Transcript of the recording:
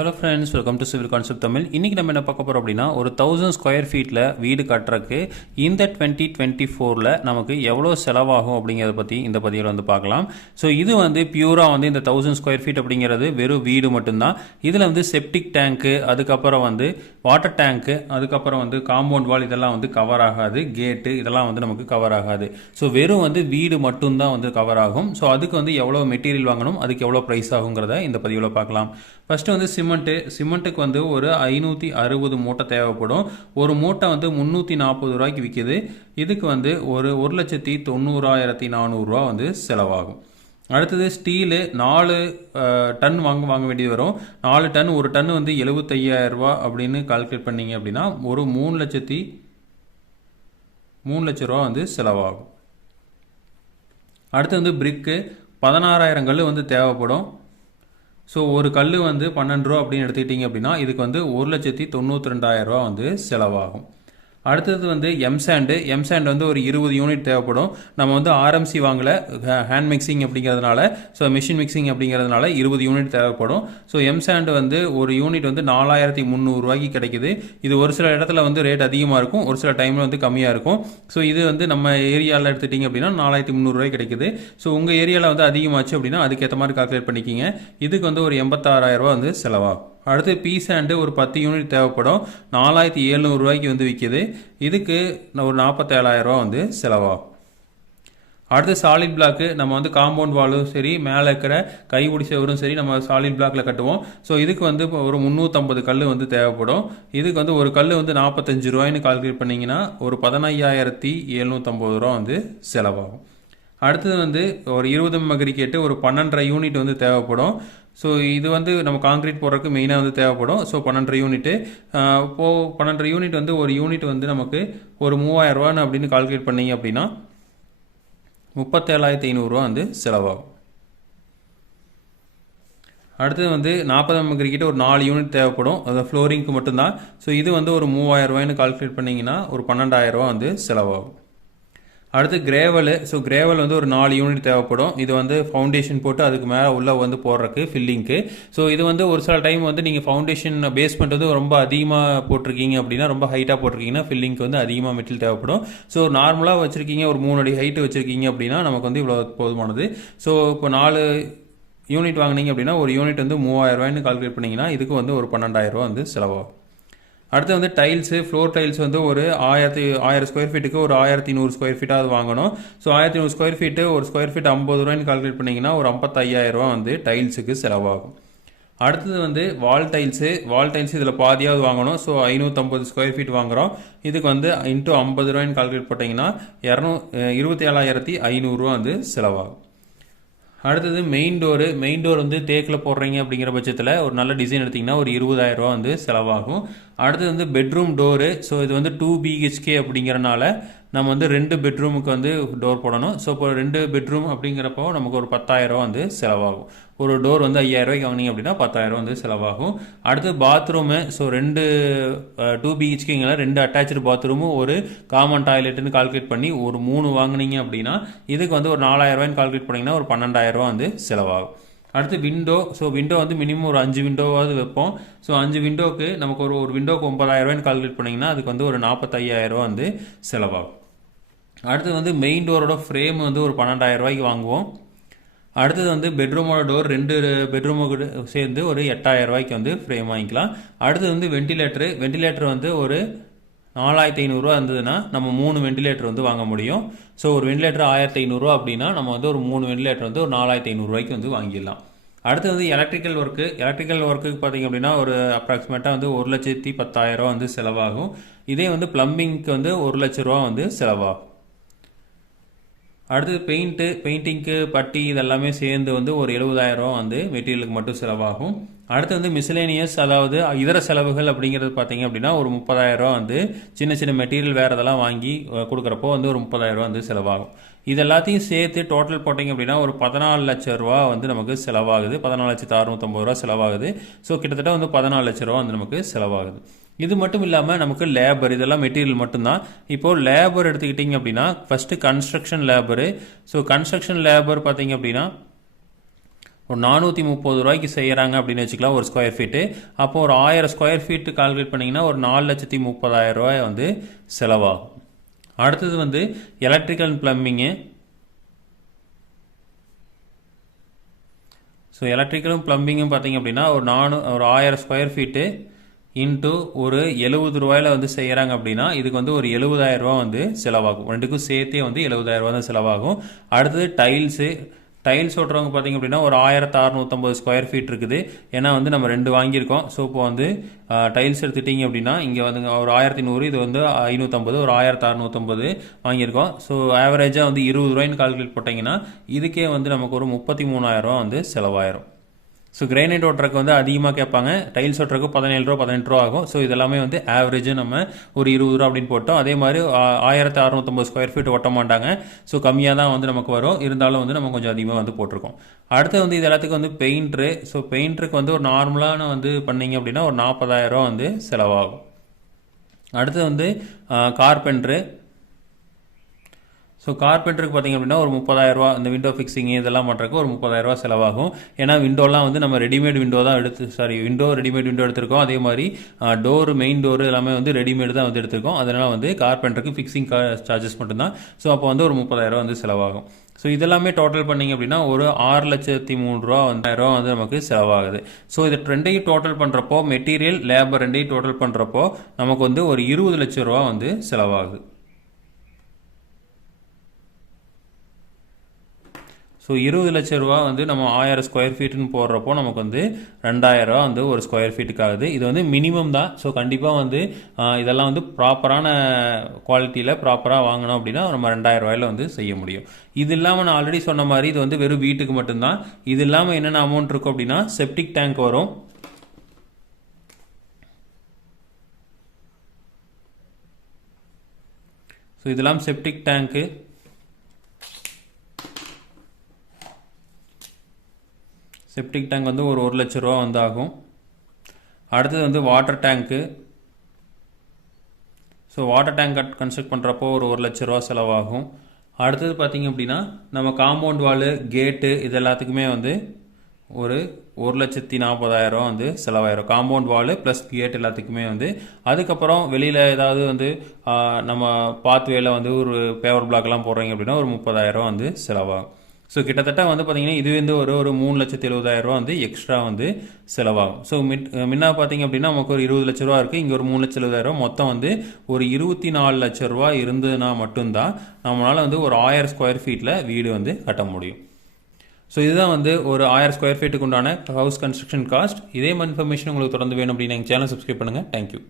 Hello friends welcome to civil concept Tamil இன்றைக்கி நம்ம என்ன பார்க்க போகிறோம் அப்படின்னா ஒரு தௌசண்ட் ஸ்கொயர் ஃபீட்டில் வீடு கட்டுறக்கு இந்த டுவெண்ட்டி டுவெண்ட்டி ஃபோரில் நமக்கு எவ்வளோ செலவாகும் அப்படிங்கிறத பற்றி இந்த பதிவில் வந்து பார்க்கலாம். ஸோ இது வந்து பியூராக வந்து இந்த தௌசண்ட் ஸ்கொயர் ஃபீட் அப்படிங்கிறது வெறும் வீடு மட்டும்தான். இதில் வந்து செப்டிக் டேங்க்கு அதுக்கப்புறம் வந்து வாட்டர் டேங்க்கு அதுக்கப்புறம் வந்து காம்பவுண்ட் வால் இதெல்லாம் வந்து கவர் ஆகாது. கேட்டு இதெல்லாம் வந்து நமக்கு கவர் ஆகாது. ஸோ வெறும் வந்து வீடு மட்டும்தான் வந்து கவர் ஆகும். ஸோ அதுக்கு வந்து எவ்வளோ மெட்டீரியல் வாங்கணும் அதுக்கு எவ்வளோ ப்ரைஸ் ஆகுங்கிறத இந்த பதிவில் பார்க்கலாம். ஃபஸ்ட்டு வந்து சிமெண்ட்டு சிமெண்ட்டுக்கு வந்து ஒரு ஐநூற்றி அறுபது மூட்டை தேவைப்படும். ஒரு மூட்டை வந்து முந்நூற்றி நாற்பது ரூபாய்க்கு விற்கிது இதுக்கு வந்து ஒரு ஒரு லட்சத்தி தொண்ணூறாயிரத்தி நானூறுரூவா வந்து செலவாகும். அடுத்தது ஸ்டீலு நாலு டன் வாங்க வாங்க வேண்டியது வரும். நாலு டன் ஒரு டன் வந்து எழுபத்தையாயிரரூபா அப்படின்னு கால்குலேட் பண்ணீங்க அப்படின்னா ஒரு மூணு லட்சத்தி மூணு லட்ச ரூபா வந்து செலவாகும். அடுத்து வந்து பிரிக்கு பதினாறாயிரம் கல் வந்து தேவைப்படும். ஸோ ஒரு கல் வந்து பன்னெண்டு ரூபா அப்படின்னு எடுத்துக்கிட்டிங்க அப்படின்னா இதுக்கு வந்து ஒரு லட்சத்தி தொண்ணூற்றி ரெண்டாயிரம் ரூபா வந்து செலவாகும். அடுத்தது வந்து எம்சாண்டு எம்சாண்ட் வந்து ஒரு இருபது யூனிட் தேவைப்படும். நம்ம வந்து ஆர்எம்சி வாங்கலை. ஹேண்ட் மிக்சிங் அப்படிங்கிறதுனால ஸோ மிஷின் மிக்சிங் அப்படிங்கிறதுனால இருபது யூனிட் தேவைப்படும். ஸோ எம்சாண்டு வந்து ஒரு யூனிட் வந்து நாலாயிரத்தி முந்நூறுரூவாய்க்கு கிடைக்குது. இது ஒரு சில இடத்துல வந்து ரேட் அதிகமாக இருக்கும். ஒரு சில டைமில் வந்து கம்மியாக இருக்கும். ஸோ இது வந்து நம்ம ஏரியாவில் எடுத்துட்டிங்க அப்படின்னா நாலாயிரத்தி முந்நூறுரூவாய்க்கு கிடைக்குது. ஸோ உங்கள் ஏரியாவில் வந்து அதிகமாச்சு அப்படின்னா அதுக்கேற்ற மாதிரி கால்குலேட் பண்ணிக்கிங்க. இதுக்கு வந்து ஒரு எண்பத்தாறாயிரரூவா வந்து செலவாகும். அடுத்து பீ சாண்டு ஒரு பத்து யூனிட் தேவைப்படும். நாலாயிரத்தி எழுநூறுவாய்க்கு வந்து விற்கிது இதுக்கு ஒரு நாற்பத்தேழாயிரரூவா வந்து செலவாகும். அடுத்து சாலிட் பிளாக்கு நம்ம வந்து காம்பவுண்ட் வாலும் சரி மேலே இருக்கிற கை செவரும் சரி நம்ம சாலிட் பிளாக்கில் கட்டுவோம். ஸோ இதுக்கு வந்து ஒரு முந்நூற்றம்பது கல் வந்து தேவைப்படும். இதுக்கு வந்து ஒரு கல் வந்து நாற்பத்தஞ்சு ரூபாய்னு கால்குலேட் பண்ணிங்கன்னா ஒரு பதினையாயிரத்தி எழுநூற்றம்பது ரூபா வந்து செலவாகும். அடுத்தது வந்து ஒரு இருபது மகரி கேட்டு ஒரு பன்னெண்டரை யூனிட் வந்து தேவைப்படும். ஸோ இது வந்து நம்ம காங்கிரீட் போடுறதுக்கு மெயினாக வந்து தேவைப்படும். ஸோ பன்னெண்டரை யூனிட்டு இப்போது பன்னெண்டரை யூனிட் வந்து ஒரு யூனிட் வந்து நமக்கு ஒரு மூவாயிரரூவான்னு அப்படின்னு கால்குலேட் பண்ணீங்க அப்படின்னா முப்பத்தேழாயிரத்தி ஐநூறுரூவா வந்து செலவாகும். அடுத்தது வந்து நாற்பது மகரி கிட்ட ஒரு நாலு யூனிட் தேவைப்படும். அது ஃப்ளோரிங்க்கு மட்டும்தான். ஸோ இது வந்து ஒரு மூவாயிரம் ரூபாய்னு கால்குலேட் பண்ணிங்கன்னா ஒரு பன்னெண்டாயிரம் ரூபா வந்து செலவாகும். அடுத்து கிரேவல் ஸோ கிரேவல் வந்து ஒரு நாலு யூனிட் தேவைப்படும். இது வந்து ஃபவுண்டேஷன் போட்டு அதுக்கு மேலே உள்ளே வந்து போடுறக்கு ஃபில்லிங்க்கு ஸோ இது வந்து ஒரு சில டைம் வந்து நீங்கள் ஃபவுண்டேஷன் பேஸ்மெண்ட் வந்து ரொம்ப அதிகமாக போட்டிருக்கீங்க அப்படின்னா ரொம்ப ஹைட்டாக போட்டிருக்கீங்கன்னா ஃபில்லிங்க்கு வந்து அதிகமாக மெட்டீரியல் தேவைப்படும். ஸோ நார்மலாக வச்சுருக்கீங்க ஒரு மூணு அடி ஹைட்டு வச்சுருக்கீங்க அப்படின்னா நமக்கு வந்து இவ்வளோ போதுமானது. ஸோ இப்போ நாலு யூனிட் வாங்குனீங்க அப்படின்னா ஒரு யூனிட் வந்து மூவாயிரம் ரூபாய்னு கால்குலேட் பண்ணிங்கன்னா இதுக்கு வந்து ஒரு பன்னெண்டாயிரம் ரூபா வந்து செலவாகும். அடுத்து வந்து டைல்ஸு ஃப்ளோர் டைல்ஸ் வந்து ஒரு ஆயிரத்தி ஆயிரம் ஸ்கொயர் ஃபீட்டுக்கு ஒரு ஆயிரத்தி நூறு ஸ்கொயர் ஃபீட்டாவது வாங்கணும். ஸோ ஆயிரத்தி நூறு ஸ்கொயர் ஃபீட்டு ஒரு ஸ்கொயர் ஃபீட் ஐம்பது ரூபாய்னு கால்குலேட் பண்ணிங்கன்னா ஒரு ஐம்பத்தையாயிரம் ரூபா வந்து டைல்ஸுக்கு செலவாகும். அடுத்தது வந்து வால் டைல்ஸு வால் டைல்ஸ் இதில் பாதியாவது வாங்கணும். ஸோ ஐநூற்றம்பது ஸ்கொயர் ஃபீட் வாங்குறோம். இதுக்கு வந்து இன்ட்டு ஐம்பது ரூபாய்னு கால்குலேட் போட்டிங்கன்னா இரநூ இருபத்தி ஏழாயிரத்தி ஐநூறுரூவா வந்து செலவாகும். அடுத்தது மெயின் டோரு மெயின் டோர் வந்து தேக்கில் போடுறீங்க அப்படிங்கிற பட்சத்தில் ஒரு நல்ல டிசைன் எடுத்திங்கன்னா ஒரு இருபதாயிரம் ரூபா வந்து செலவாகும். அடுத்தது வந்து பெட்ரூம் டோரு ஸோ இது வந்து டூ பிஹெச்கே அப்படிங்கிறனால நம்ம வந்து ரெண்டு பெட்ரூமுக்கு வந்து டோர் போடணும். ஸோ இப்போ ரெண்டு பெட்ரூம் அப்படிங்கிறப்போ நமக்கு ஒரு பத்தாயிரரூவா வந்து செலவாகும். ஒரு டோர் வந்து ஐயாயிரரூவாய்க்கு வாங்கினீங்க அப்படின்னா பத்தாயிரரூவா வந்து செலவாகும். அடுத்து பாத்ரூமு ஸோ ரெண்டு டூ பிஹெச்கேங்களா ரெண்டு அட்டாச்சு பாத்ரூமும் ஒரு காமன் டாய்லெட்னு கால்குலேட் பண்ணி ஒரு மூணு வாங்குனீங்க அப்படின்னா இதுக்கு வந்து ஒரு நாலாயிரரூவாய்னு கால்குலேட் பண்ணிங்கன்னா ஒரு பன்னெண்டாயிரரூவா வந்து செலவாகும். அடுத்து விண்டோ ஸோ விண்டோ வந்து மினிமம் ஒரு அஞ்சு விண்டோவாவது வைப்போம். ஸோ அஞ்சு விண்டோக்கு நமக்கு ஒரு ஒரு விண்டோக்கு ஒன்பதாயிரம் கால்குலேட் பண்ணிங்கன்னா அதுக்கு வந்து ஒரு நாற்பத்தையாயிரரூவா வந்து செலவாகும். அடுத்தது வந்து மெயின் டோரோட ஃப்ரேம் வந்து ஒரு பன்னெண்டாயிரம் ரூபாய்க்கு வாங்குவோம். அடுத்தது வந்து பெட்ரூமோட டோர் ரெண்டு பெட்ரூமுக்கு சேர்ந்து ஒரு எட்டாயிரம் ரூபாய்க்கு வந்து ஃப்ரேம் வாங்கிக்கலாம். அடுத்தது வந்து வெண்டிலேட்டரு வெண்டிலேட்டர் வந்து ஒரு நாலாயிரத்தி ஐநூறுரூவா இருந்ததுன்னா நம்ம மூணு வெண்டிலேட்டர் வந்து வாங்க முடியும். ஸோ ஒரு வெண்டிலேட்டர் ஆயிரத்தி ஐநூறுரூவா அப்படின்னா நம்ம வந்து ஒரு மூணு வெண்டிலேட்டர் வந்து ஒரு நாலாயிரத்தி ஐநூறுரூவாய்க்கு வந்து வாங்கிடலாம். அடுத்து வந்து எலக்ட்ரிக்கல் ஒர்க்கு எலக்ட்ரிக்கல் ஒர்க்குக்கு பார்த்தீங்க அப்படின்னா ஒரு அப்ராக்சிமேட்டாக வந்து ஒரு லட்சத்தி பத்தாயிரம் ரூபா வந்து செலவாகும். இதே வந்து ப்ளம்பிங்க்கு வந்து ஒரு லட்ச ரூபா வந்து செலவாகும். அடுத்து பெயிண்ட்டு பெயிண்டிங்க்கு பட்டி இதெல்லாமே சேர்ந்து வந்து ஒரு எழுபதாயிரம் வந்து மெட்டீரியலுக்கு மட்டும் செலவாகும். அடுத்து வந்து மிஸ்லேனியஸ் அதாவது இதர செலவுகள் அப்படிங்கிறது பார்த்தீங்க அப்படின்னா ஒரு முப்பதாயிரம் ரூபா வந்து சின்ன சின்ன மெட்டீரியல் வேறு இதெல்லாம் வாங்கி கொடுக்குறப்போ வந்து ஒரு முப்பதாயிரம் ரூபா வந்து செலவாகும். இது எல்லாத்தையும் சேர்த்து டோட்டல் போட்டிங்க அப்படின்னா ஒரு பதினாலு லட்ச ரூபா வந்து நமக்கு செலவாகுது. பதினாலு லட்சத்து அறுநூத்தம்பது ரூபா செலவாகுது. ஸோ கிட்டத்தட்ட வந்து பதினாலு லட்ச ரூபா வந்து நமக்கு செலவாகுது. இது மட்டும் இல்லாமல் நமக்கு லேபர் இதெல்லாம் மெட்டீரியல் மட்டும்தான். இப்போது லேபர் எடுத்துக்கிட்டிங்க அப்படின்னா first construction labour so construction labour பார்த்தீங்க அப்படின்னா ஒரு நானூற்றி முப்பது ரூபாய்க்கு செய்கிறாங்க அப்படின்னு வச்சுக்கலாம் ஒரு ஸ்கொயர் ஃபீட்டு அப்போ ஒரு ஆயிரம் ஸ்கொயர் ஃபீட்டு கால்குலேட் பண்ணிங்கன்னா ஒரு நாலு லட்சத்தி முப்பதாயிரம் ரூபாய் வந்து செலவாகும். அடுத்தது வந்து எலக்ட்ரிக்கல் அண்ட் ப்ளம்பிங்கு ஸோ எலக்ட்ரிக்கலும் ப்ளம்பிங்கும் பார்த்தீங்க அப்படின்னா ஒரு நானூ ஒரு ஆயிரம் ஸ்கொயர் ஃபீட்டு இன்ட்டு ஒரு எழுபது ரூபாயில் வந்து செய்கிறாங்க அப்படின்னா இதுக்கு வந்து ஒரு எழுபதாயிரம் ரூபா வந்து செலவாகும். ரெண்டுக்கும் சேர்த்தே வந்து எழுபதாயிரம் ரூபா தான் செலவாகும். அடுத்தது டைல்ஸு டைல்ஸ் ஓட்டுறவங்க பார்த்திங்க அப்படின்னா ஒரு ஆயிரத்து அறுநூத்தம்பது ஸ்கொயர் ஃபீட் இருக்குது. ஏன்னா வந்து நம்ம ரெண்டு வாங்கியிருக்கோம். ஸோ இப்போ வந்து டைல்ஸ் எடுத்துட்டிங்க அப்படின்னா இங்கே வந்து ஒரு ஆயிரத்தி நூறு இது வந்து ஐநூற்றம்பது ஒரு ஆயிரத்து அறநூற்றம்பது வாங்கியிருக்கோம் ஸோ ஆவரேஜாக வந்து இருபது ரூபாய்னு கால்குலேட் போட்டிங்கன்னா இதுக்கே வந்து நமக்கு ஒரு முப்பத்தி மூணாயிரம் ரூபா வந்து செலவாயிரும். ஸோ கிரைனைட் ஓட்டுறக்கு வந்து அதிகமாக கேட்பாங்க. டைல்ஸ் ஓட்டுறக்கு பதினேழு ரூபா பதினெட்டு ரூபா ஆகும். ஸோ இதெல்லாமே வந்து ஆவரேஜ் நம்ம ஒரு இருபது ரூபா அப்படின்னு போட்டோம். அதே மாதிரி ஆ- ஆயிரத்து அறுநூத்தம்பது ஸ்கொயர் ஃபீட் ஒட்ட மாட்டாங்க. ஸோ கம்மியாக தான் வந்து நமக்கு வரும். இருந்தாலும் வந்து நம்ம கொஞ்சம் அதிகமாக வந்து போட்டிருக்கோம். அடுத்து வந்து இது எல்லாத்துக்கும் வந்து பெயிண்ட்ரு ஸோ பெயிண்ட்ருக்கு வந்து ஒரு நார்மலான வந்து பண்ணீங்க அப்படின்னா ஒரு நாற்பதாயிரம் ரூபா வந்து செலவாகும். அடுத்து வந்து கார்பெண்ட்ரு ஸோ கார்பெண்டருக்கு பார்த்தீங்க அப்படின்னா ஒரு முப்பதாயிரரூவா இந்த விண்டோ ஃபிக்ஸிங் இதெல்லாம் பண்ணுறதுக்கு ஒரு முப்பதாயிரரூவா செலவாகும். ஏன்னா விண்டோலாம் வந்து நம்ம ரெடிமேட் விண்டோ தான் எடுத்து சாரி விண்டோ ரெடிமேட் விண்டோ எடுத்திருக்கோம். அதே மாதிரி டோர் மெயின் டோர் எல்லாமே வந்து ரெடிமேடு தான் வந்து எடுத்திருக்கோம். அதனால் வந்து கார்பெண்டருக்கு ஃபிக்ஸிங் சார்ஜஸ் மட்டும்தான். ஸோ அப்போ வந்து ஒரு முப்பதாயிரரூவா வந்து செலவாகும். ஸோ இதெல்லாமே டோட்டல் பண்ணிங்க அப்படின்னா ஒரு ஆறு லட்சத்தி மூணு ரூபா வந்து ரூபா வந்து நமக்கு செலவாகுது. ஸோ இது ரெண்டையும் டோட்டல் பண்ணுறப்போ மெட்டீரியல் லேபர் ரெண்டையும் டோட்டல் பண்ணுறப்போ நமக்கு வந்து ஒரு இருபது லட்சம் ரூபா வந்து செலவாகுது. ஸோ இருபது லட்ச ரூபா வந்து நம்ம ஆயிரம் ஸ்கொயர் ஃபீட்டுன்னு போடுறப்போ நமக்கு வந்து ரெண்டாயிரரூவா வந்து ஒரு ஸ்கொயர் ஃபீட்டுக்கு ஆகுது. இது வந்து மினிமம் தான். ஸோ கண்டிப்பாக வந்து இதெல்லாம் வந்து ப்ராப்பரான குவாலிட்டியில் ப்ராப்பராக வாங்கினோம் அப்படின்னா நம்ம ரெண்டாயிரம் ரூபாயில் வந்து செய்ய முடியும். இது இல்லாமல் நான் ஆல்ரெடி சொன்ன மாதிரி இது வந்து வெறும் வீட்டுக்கு மட்டும்தான். இது இல்லாமல் என்னென்ன அமௌண்ட் இருக்கும் அப்படின்னா செப்டிக் டேங்க் வரும். ஸோ இதெல்லாம் செப்டிக் டேங்க்கு செப்டிக் டேங்க் வந்து ஒரு ஒரு லட்ச ரூபா வந்து ஆகும். அடுத்தது வந்து வாட்டர் டேங்க்கு ஸோ வாட்டர் டேங்க் கன்ஸ்ட்ரக்ட் பண்ணுறப்போ ஒரு ஒரு லட்ச ரூபா செலவாகும். அடுத்தது பார்த்தீங்க அப்படின்னா நம்ம காம்பவுண்ட் வாலு கேட்டு இது எல்லாத்துக்குமே வந்து ஒரு ஒரு லட்சத்தி நாற்பதாயிரம் வந்து செலவாயிரும். காம்பவுண்ட் வாலு ப்ளஸ் கேட் எல்லாத்துக்குமே வந்து. அதுக்கப்புறம் வெளியில் ஏதாவது வந்து நம்ம பாத்வேயில் வந்து ஒரு பேவர் பிளாக்லாம் போடுறீங்க அப்படின்னா ஒரு முப்பதாயிரம் வந்து செலவாகும். ஸோ கிட்டத்தட்ட வந்து பார்த்தீங்கன்னா இது வந்து ஒரு ஒரு மூணு லட்சத்தி எழுபதாயிரம் ரூபா வந்து எக்ஸ்ட்ரா வந்து செலவாகும். ஸோ மிட் முன்னா பார்த்தீங்க அப்படின்னா நமக்கு ஒரு இருபது லட்ச ரூபா இருக்குது இங்கே ஒரு மூணு லட்ச எழுபதாயிரம் மொத்தம் வந்து ஒரு இருபத்தி நாலு லட்ச ரூபா இருந்ததுன்னா மட்டும்தான் நம்மளால் வந்து ஒரு ஆயிரம் ஸ்கொயர் ஃபீட்டில் வீடு வந்து கட்ட முடியும். ஸோ இதுதான் வந்து ஒரு ஆயிரம் ஸ்கொயர் ஃபீட்டுக்கு உண்டான ஹவுஸ் கன்ஸ்ட்ரக்ஷன் காஸ்ட் இதே மாதிரி இன்ஃபர்மேஷன் உங்களுக்கு தொடர்ந்து வேணும் அப்படின்னு எங்கள் சேனல் சப்ஸ்கிரைப் பண்ணுங்கள் தேங்க்யூ